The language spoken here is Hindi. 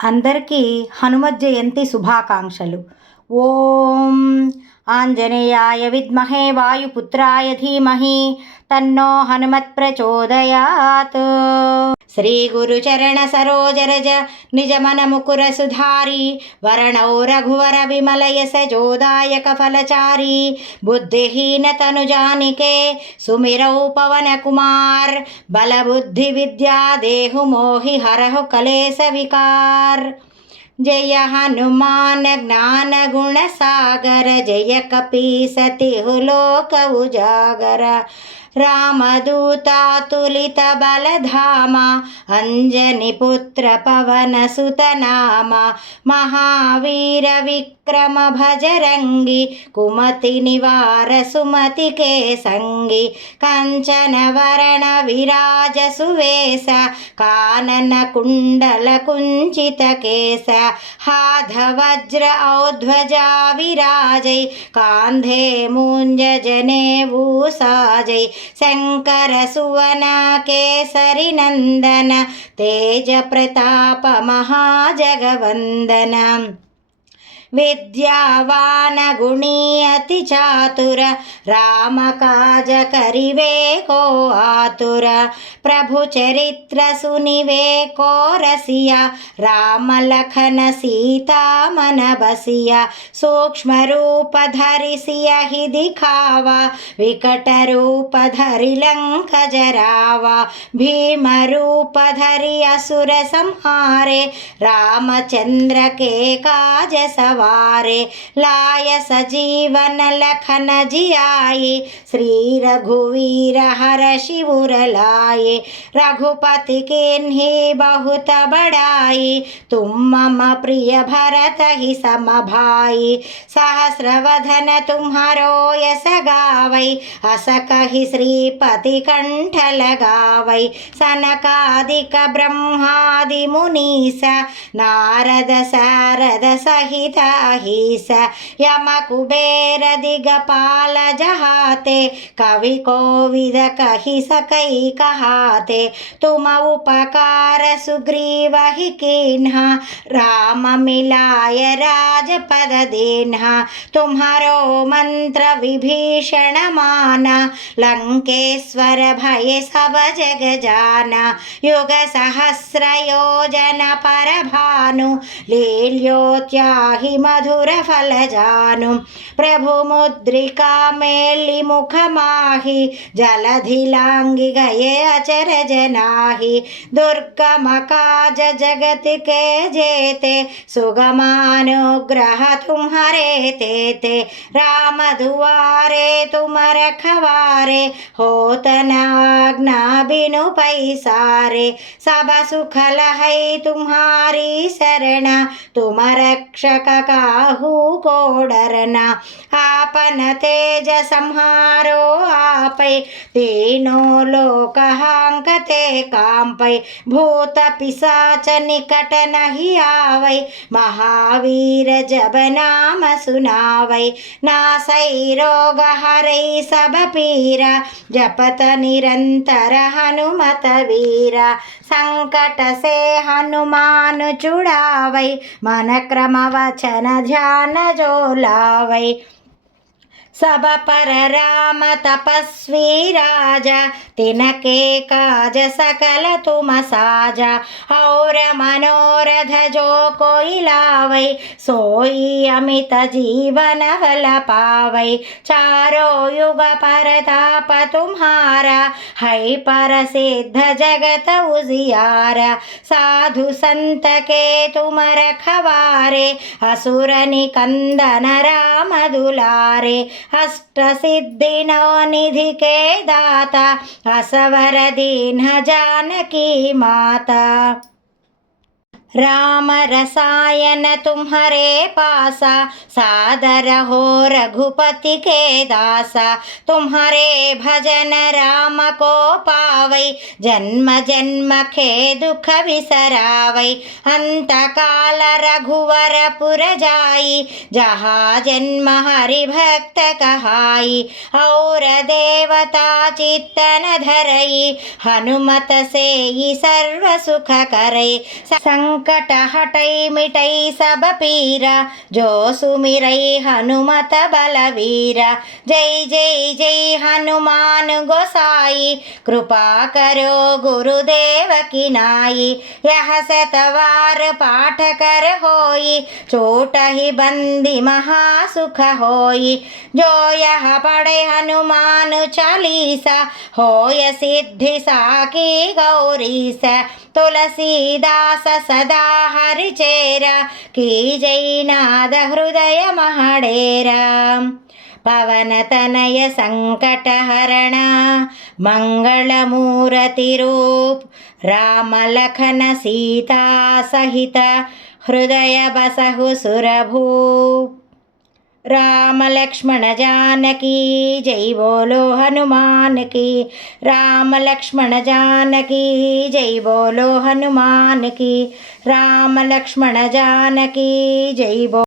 అందరికీ హనుమత్ జయంతి శుభాకాంక్షలు. ఓం ఆంజనేయాయ విద్మహే వాయుపుత్రాయ ధీమహి తన్నో హనుమత్ ప్రచోదయాత్. श्रीगुरुचरणसरोजरज निजमनमुकुरसुधारी वरणौ रघुवर विमल सजोदायक फलचारी। विमलयसजोदायकफलचारी बुद्धिहीनतनुजानिके सुमिरौ पवनकुमार बलबुद्धिविद्या देहु मोहि हरहु कलेसविकार जय हनुमान ज्ञान गुण सागर, जय कपी सतिहु लोक उजागर। విద్యా దేహు మోహి హరహు కలేశ వికార్ జయ హనుమాన్ జ్ఞాన గుణ సాగర జయ కపీసతి లోక ఉజాగర రామదూతాతులిత బలధామ అంజని పుత్ర పవన సుతనామ మహావీర విక్రమ భజరంగి కుమతి నివార సుమతి కే సంగి కంచన వరణ విరాజ సువేశ కానన కుండల కుంచిత కేశ हाध वज्र औध्वजा विराजै कान्धे मूञ्ज जने శంకర సువన కేసరి నందన తేజ ప్రతాప మహాజగవందనం. महाजगवन्दन विद्यावान गुणी अति चातुर राम काज करिवे को आतुर। प्रभु चरित्र सुनिवे को रसिया, राम लखन सीता मन बसिया। सूक्ष्म रूप धरि सिया ही दिखावा, विकट रूप धरि लंक जरावा। भीम रूप धरि असुर संहारे, रामचंद्र के काज सवा। सवारे लाय सजीवन लखन जियाए श्री रघुवीर हर शिवुर लाए रघुपति के बहुत बड़ाई तुम मम प्रिय भरत ही सम भाई सहस्रवधन तुम्हारो यस गावै। अस कहि श्रीपति कंठ लगावै। सनकादिक ब्रह्मादि मुनीस। नारद सारद सहित अहिस यम कुबेर दिगपाल जहाते कवि कोविद कहि सकै कहाते तुम उपकार सुग्रीव ही किन्हा राम मिलाय राजपद दीन्हा तुम्हारो मंत्र विभीषण माना लंकेश्वर भय सब जग जाना युग सहस्र योजन पर भानु लील्योत्याहि मधुर फल जानु प्रभु मुद्रिका मेलि मुख माहि जलधि लांगि गए अचर जनाहि दुर्गम काज जगत के जेते, सुगमानुग्रह तुम्हारे तेते। राम दुआरे तुम रखवारे होत नाग्ना बिनु पैसारे। सब सुख लहै तुम्हारी शरण, तुम रक्षक కాహూ కోడరన ఆపన తేజ సంహారో ఆపై దీనో లోకహాంకతే కాంపై భూత పిశాచ నికట నహి ఆవై మహావీర జబనామ సునావై నాసైరోగ హరై సభ పీర జపత నిరంతర హనుమత వీర సంకట సే హనుమాను చుడావై మన క్రమవచన हनुमान चुड़ावै मन क्रम वचन ध्यान जो लावै सब पर राम तपस्वी राजा तिनके काज सकल तुम साजा और मनोरथ जो कोई लावै सोई अमित जीवन बल पावै चारो युग परताप तुम्हारा है पर सिद्ध जगत उजियारा साधु संत के तुम रखवारे असुर निकंदन राम दुलारे అష్టసిద్ధినో నిధికే దాత అసవర దీన జానకీ మాత राम रसायन तुम्हारे पासा, सादर हो रघुपति के दासा। तुम्हारे भजन राम को पावै, जन्म जन्म के दुख बिसरावै। अंत काल रघुवर पुर जाई, जहा जन्म हरि भक्त कहाई। और देवता चित्तन धरई, हनुमत से सर्व सुख करई। संग संकट हटै मिटै सब पीरा जो सुमिरै हनुमत बलवीर जय जय जय हनुमान गोसाई कृपा करो गुरुदेव की नाई यह सतवार पाठ कर होई चोट ही बंदी महासुख होई जो यह पढ़े हनुमान चालीसा होय सिद्धि साकी गौरी स तुलसीदास सदा సదా హరిచేర కీజైనాద హృదయ మహడేరా. పవనతనయ సంకటహరణ మంగళమూరతిరూప్ రామలఖన సీతా సహిత హృదయ బసహు సురభూ. రామలక్ష్మణ జానకి జై బోలో హనుమాన్కి. రామలక్ష్మణ జానకి జై బోలో హనుమాన్కి. రామలక్ష్మణ జానకి జై బో